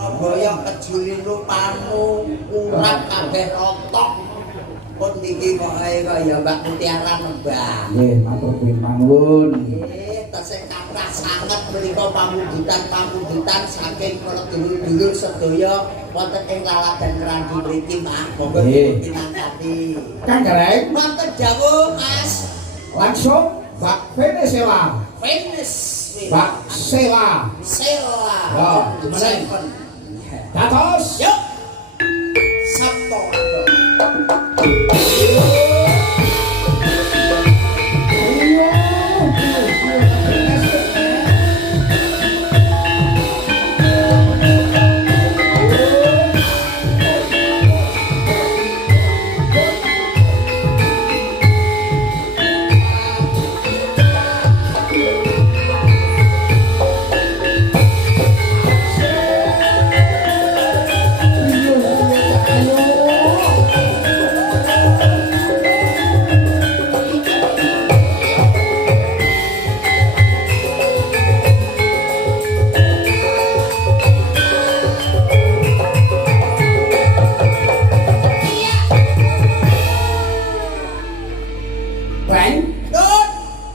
Boyong kejuling rupamu urap kabeh rontok. Pun niki kok kaya Mbak Mutiara nembah. Nggih, matur nuwun. Nggih, tesih kathah sanget menika pamundutan saking para dulur-dulur sedaya wonten ing laladan Keranji mriki, Mas. Monggo pinangkati. Kang Gareng, wonten dawuh, Mas. langsung Mbak Venezuela. Mbak Sela. Sela. Ya, gimana? Dados. Yuk. Sabto.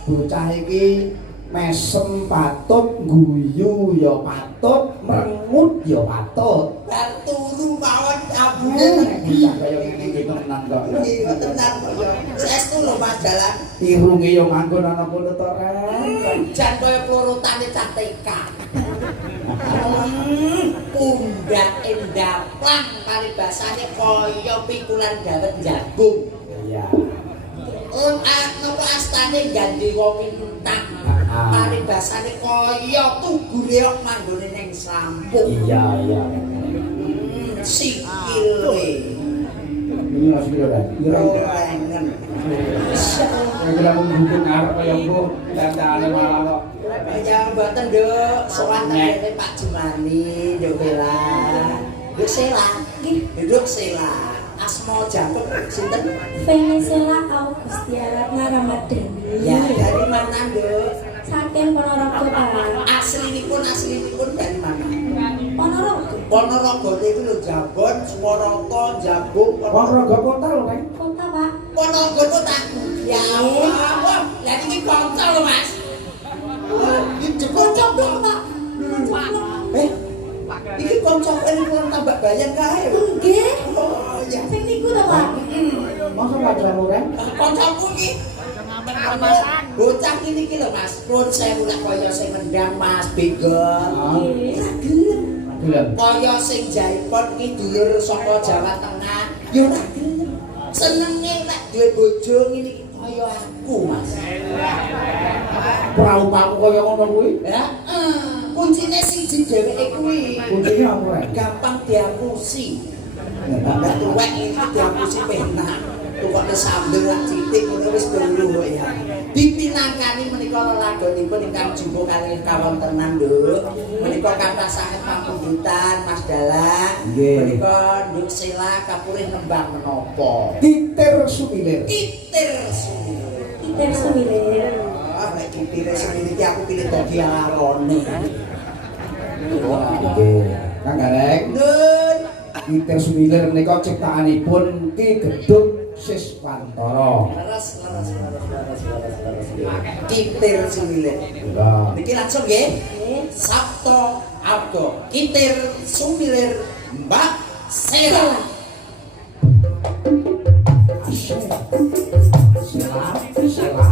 Bocah iki mesem patut, guyu ya patut, merengut ya patut. Lan turu mawon abune. Bisa kaya ngene iki tenan kok. Iya tenan kok. Saestu lho Mas dalan. Irunge ya manggon ana kono to, Ren. Jan kaya plorotane cah TK. Pundak endaplang paribasane kaya pikulan dawet jagung. Iya. Nopo astane gandewa pintang. Paribasane kaya tugure kok manggone ning slampung. Iya. Sikile. Ini masih kira kan? Kira-kira. Kira menghukum arep kaya mbuh dandane malah kok. Ya mboten, Nduk. Sowan tengene Pak Jumani, Nduk Bella. Nduk Sela. Nggih, Nduk Sela. Asma jangkep sinten? Venezuela Augustiana Ramadhani. Ya, dari mana, Nduk? Saking Ponorogo, Pak. Aslinipun dari mana? Ponorogo. Ponorogo itu lho Jabon, Suwarata, Jabung, Ponorogo kota lho, Ren. Kota, Pak. Ponorogo kota. Ya Allah. Lah iki kanca lho, Mas. Iki kanca, Pak. Iki kanca kene tambah bayan kae. Nggih. Oh, ya. Sing niku to, Pak. Masa pacaran Ren? Kancaku iki bocah ini iki lho Mas, pun sewu lek kaya sing ngendang Mas Begol. Nggih. Ora gelem. Gelem. Kaya sing jaipon iki dulur saka Jawa Tengah, ya ora gelem. Senenge lek duwe bojo ngene iki kaya aku, Mas. Praupaku kaya ngono kuwi. Ya, kuncine siji dheweke kuwi. Kuncine apa, Ren? Gampang diapusi. Nek tuwek iki diapusi penak. Tukokne sambel rak citik ngono wis dulu ya. Dipinangkani menika lelagonipun ingkang jumbo kalih kawontenan, Nduk. Menika kathah sanget pamundutan Mas Dalang. Menika Nduk Sela kapurih nembang menapa? Titir Sumilir. Titir Sumilir. Titir Sumilir. Ah, nek titir Sumilir iki aku pilih dadi alone. Nggih. Kang Gareng. Nun, Titir Sumilir menika ciptaanipun Ki Gedung Siswantara. leres. Titir Sumilir. Lah, Niki langsung nggih. Sabto Abdo Kitir Sumilir Mbak Sela. Sela.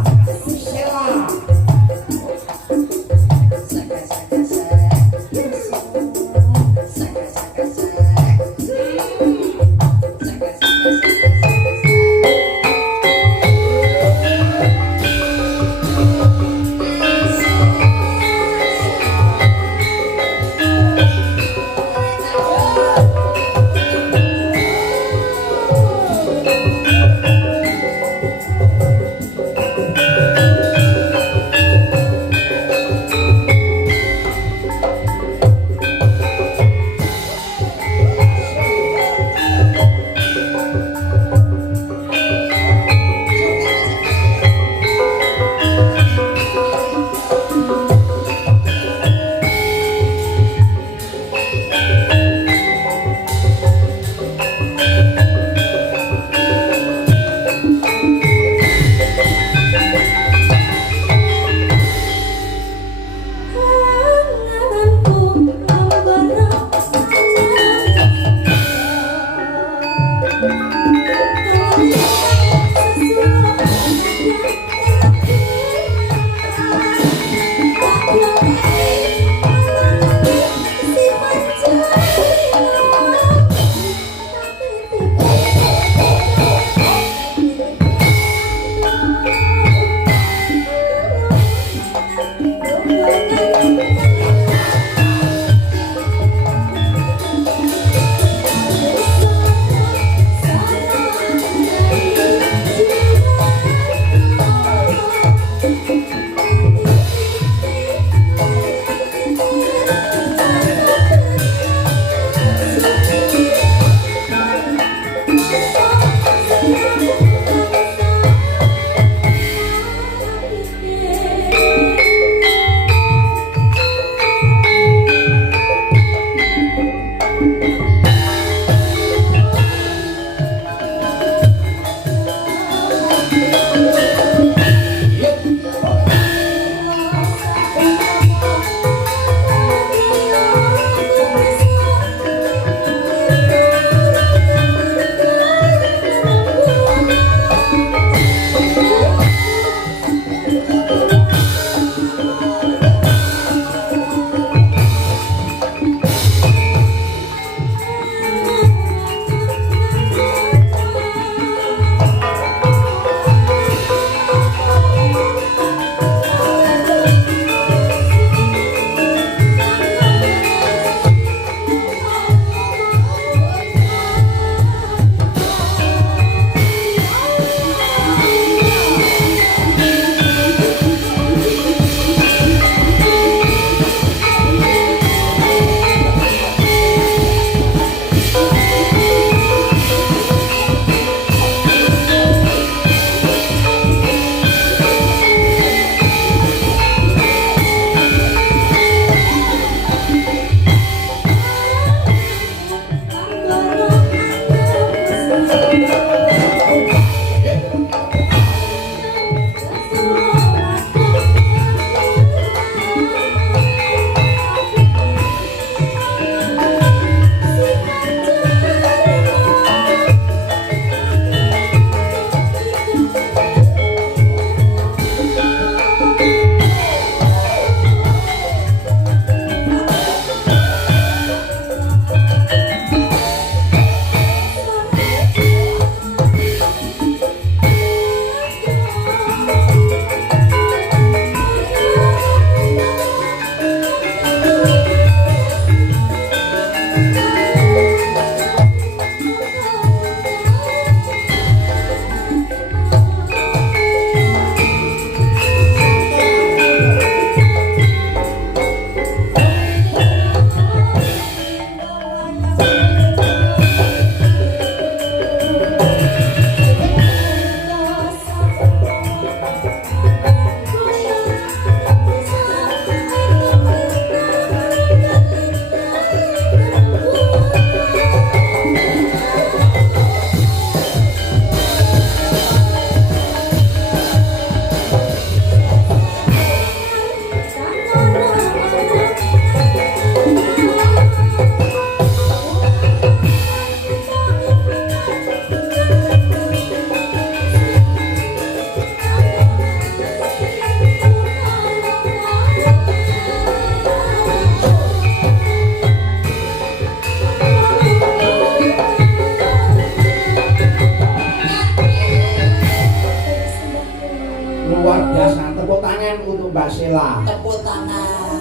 Sela. Tepuk tangan.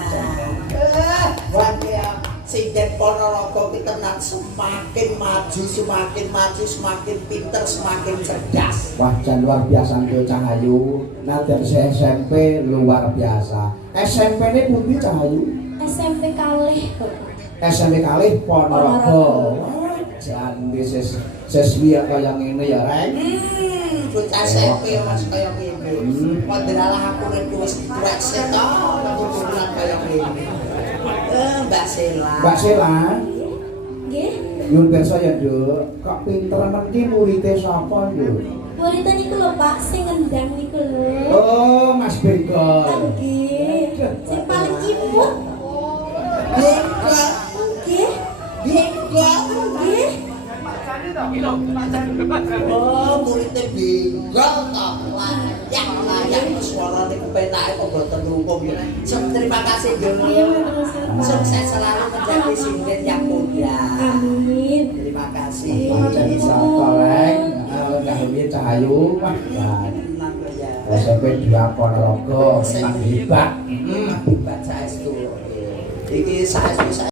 Wah, Sinden Ponorogo kita nak semakin maju, semakin pinter, semakin cerdas. Wah, jan luar biasa tuh Cahayu. Nah, dari SMP luar biasa. SMP ini pundi Cahayu? SMP kalih. SMP kalih Ponorogo. Wah, jan siswi kaya ngene ya, Rek. Bocah SMP Mas kaya ngene. Padahal aku nek wis tuwek sik aku turunan kaya ngene. Mbak Sela. Mbak Sela. Nggih. Nyun pirsa ya, Nduk. Kok pinteran iki muridé sapa, Nduk? Murid niku lho Pak, sing ngendang niku lho. Oh, Mas Bengkol. Nggih. Sing paling imut. Bengkok, Nggih. bengkok. Nggih. Oh, muridnya bengkok toh. Layak suarane kepenake kok boten hukum. Terima kasih Iya, Jon. matur nuwun. Sukses selalu menjadi sinden yang muda. Amin. Terima kasih. Jadi sapa, Rek? Enggak lebih Cahayu, Mas. SMP 2 Ponorogo, memang hebat. Hebat saestu. Iki saestu